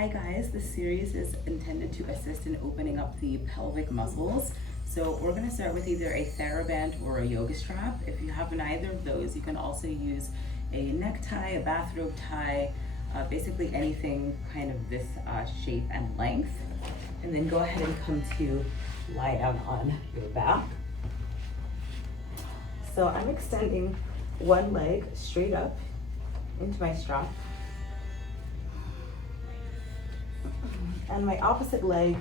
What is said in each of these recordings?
Hi guys, this series is intended to assist in opening up the pelvic muscles. So we're going to start with either a TheraBand or a yoga strap. If you have neither of those, you can also use a necktie, a bathrobe tie, basically anything kind of this shape and length. And then go ahead and come to lie down on your back. So I'm extending one leg straight up into my strap. And my opposite leg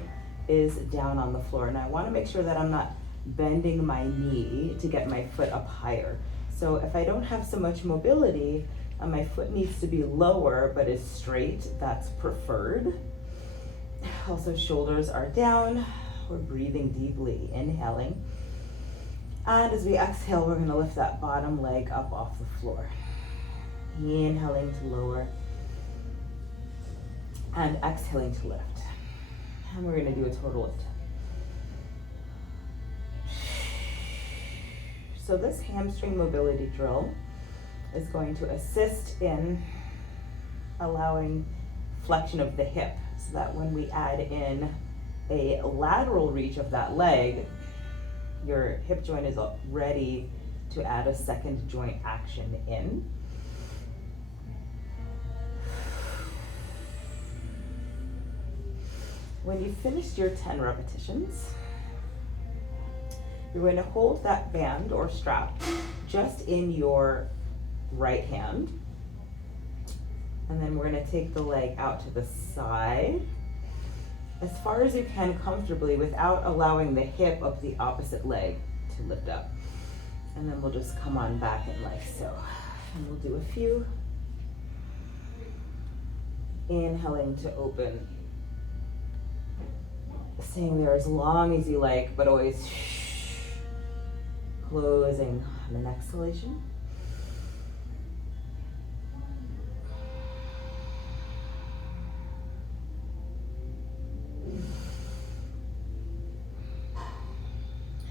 is down on the floor. And I want to make sure that I'm not bending my knee to get my foot up higher. So if I don't have so much mobility, my foot needs to be lower but is straight, that's preferred. Also, shoulders are down. We're breathing deeply, inhaling. And as we exhale, we're going to lift that bottom leg up off the floor. Inhaling to lower. And exhaling to lift. And we're going to do a total of 10. So this hamstring mobility drill is going to assist in allowing flexion of the hip, so that when we add in a lateral reach of that leg, your hip joint is ready to add a second joint action in. When you've finished your 10 repetitions, you're going to hold that band or strap just in your right hand. And then we're going to take the leg out to the side as far as you can comfortably without allowing the hip of the opposite leg to lift up. And then we'll just come on back in like so. And we'll do a few. Inhaling to open. Staying there as long as you like, but always closing on an exhalation.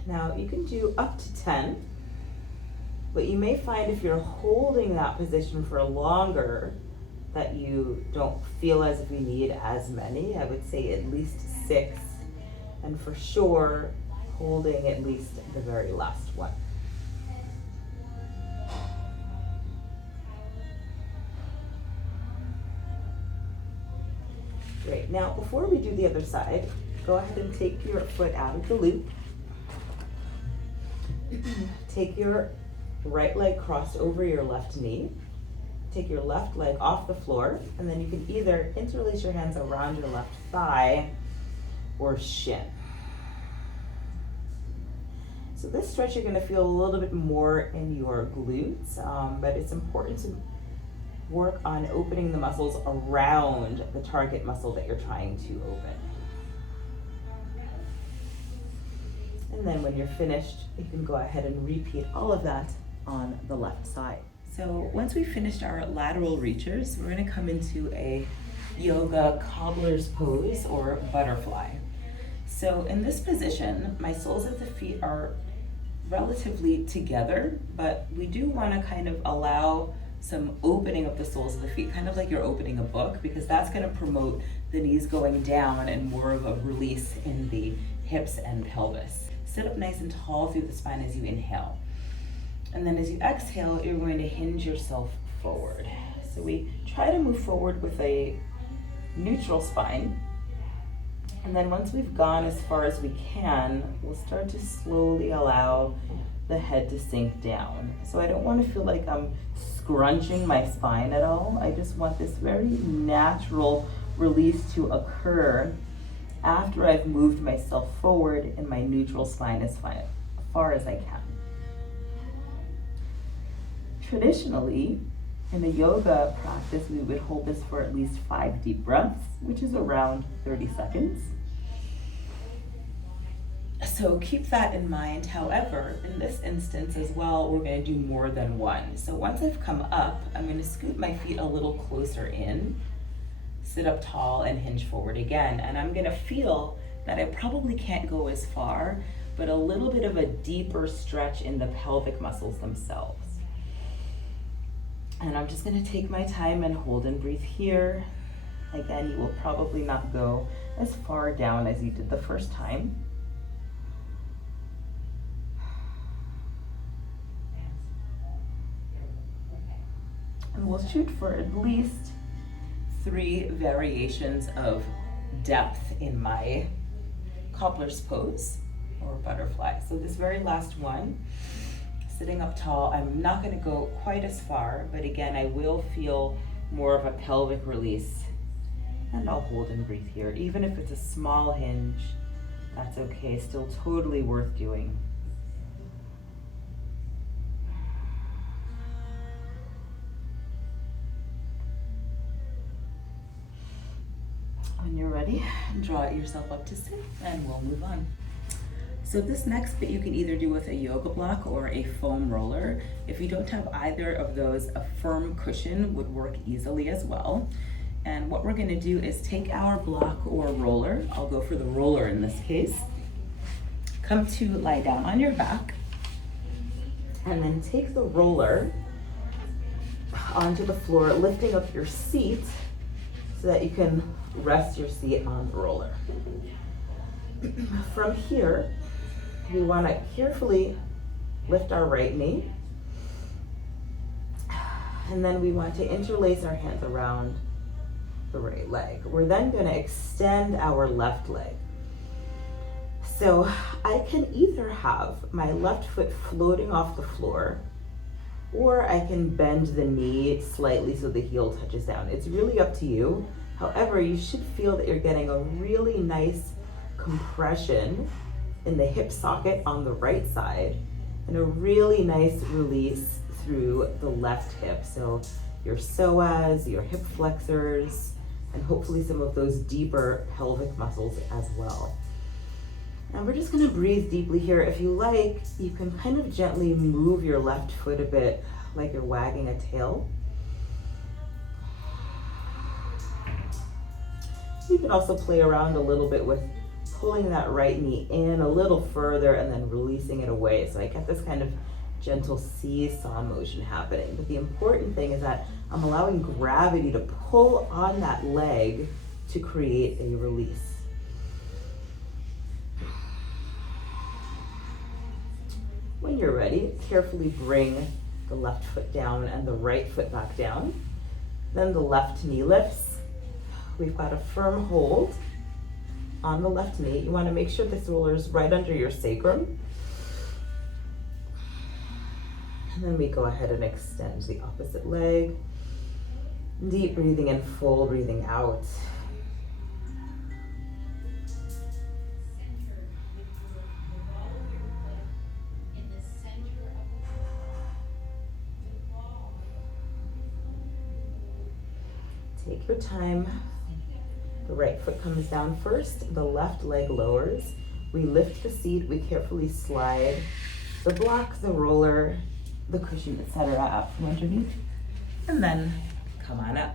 Now you can do up to 10, but you may find if you're holding that position for longer that you don't feel as if you need as many. I would say at least 6. And for sure, holding at least the very last one. Great, now before we do the other side, go ahead and take your foot out of the loop. Take your right leg crossed over your left knee. Take your left leg off the floor, and then you can either interlace your hands around your left thigh or shin. So this stretch you're going to feel a little bit more in your glutes, but it's important to work on opening the muscles around the target muscle that you're trying to open. And then when you're finished, you can go ahead and repeat all of that on the left side. So once we've finished our lateral reachers, we're going to come into a yoga cobbler's pose or butterfly. So in this position, my soles of the feet are relatively together, but we do want to kind of allow some opening of the soles of the feet, kind of like you're opening a book, because that's going to promote the knees going down and more of a release in the hips and pelvis. Sit up nice and tall through the spine as you inhale. And then as you exhale, you're going to hinge yourself forward. So we try to move forward with a neutral spine. And then once we've gone as far as we can, we'll start to slowly allow the head to sink down. So I don't want to feel like I'm scrunching my spine at all. I just want this very natural release to occur after I've moved myself forward in my neutral spine as far as I can. Traditionally, in a yoga practice, we would hold this for at least 5 deep breaths, which is around 30 seconds. So keep that in mind. However, in this instance as well, we're going to do more than one. So once I've come up, I'm going to scoot my feet a little closer in, sit up tall and hinge forward again. And I'm going to feel that I probably can't go as far, but a little bit of a deeper stretch in the pelvic muscles themselves. And I'm just going to take my time and hold and breathe here. Again, you will probably not go as far down as you did the first time. And we'll shoot for at least 3 variations of depth in my cobbler's pose or butterfly. So this very last one, sitting up tall, I'm not going to go quite as far, but again, I will feel more of a pelvic release. And I'll hold and breathe here. Even if it's a small hinge, that's okay, still totally worth doing. When you're ready, draw yourself up to sit and we'll move on. So this next bit you can either do with a yoga block or a foam roller. If you don't have either of those, a firm cushion would work easily as well. And what we're going to do is take our block or roller, I'll go for the roller in this case, come to lie down on your back, and then take the roller onto the floor, lifting up your seat so that you can rest your seat on the roller. From here, we want to carefully lift our right knee, and then we want to interlace our hands around the right leg. We're then going to extend our left leg. So I can either have my left foot floating off the floor, or I can bend the knee slightly so the heel touches down. It's really up to you. However, you should feel that you're getting a really nice compression in the hip socket on the right side and a really nice release through the left hip. So your psoas, your hip flexors, and hopefully some of those deeper pelvic muscles as well. And we're just gonna breathe deeply here. If you like, you can kind of gently move your left foot a bit like you're wagging a tail. You can also play around a little bit with pulling that right knee in a little further and then releasing it away. So I get this kind of gentle seesaw motion happening. But the important thing is that I'm allowing gravity to pull on that leg to create a release. When you're ready, carefully bring the left foot down and the right foot back down. Then the left knee lifts. We've got a firm hold on the left knee. You want to make sure this roller is right under your sacrum. And then we go ahead and extend the opposite leg. Deep breathing in, full breathing out. Take your time. The right foot comes down first, the left leg lowers. We lift the seat, we carefully slide the block, the roller, the cushion, etc. up from underneath, and then come on up.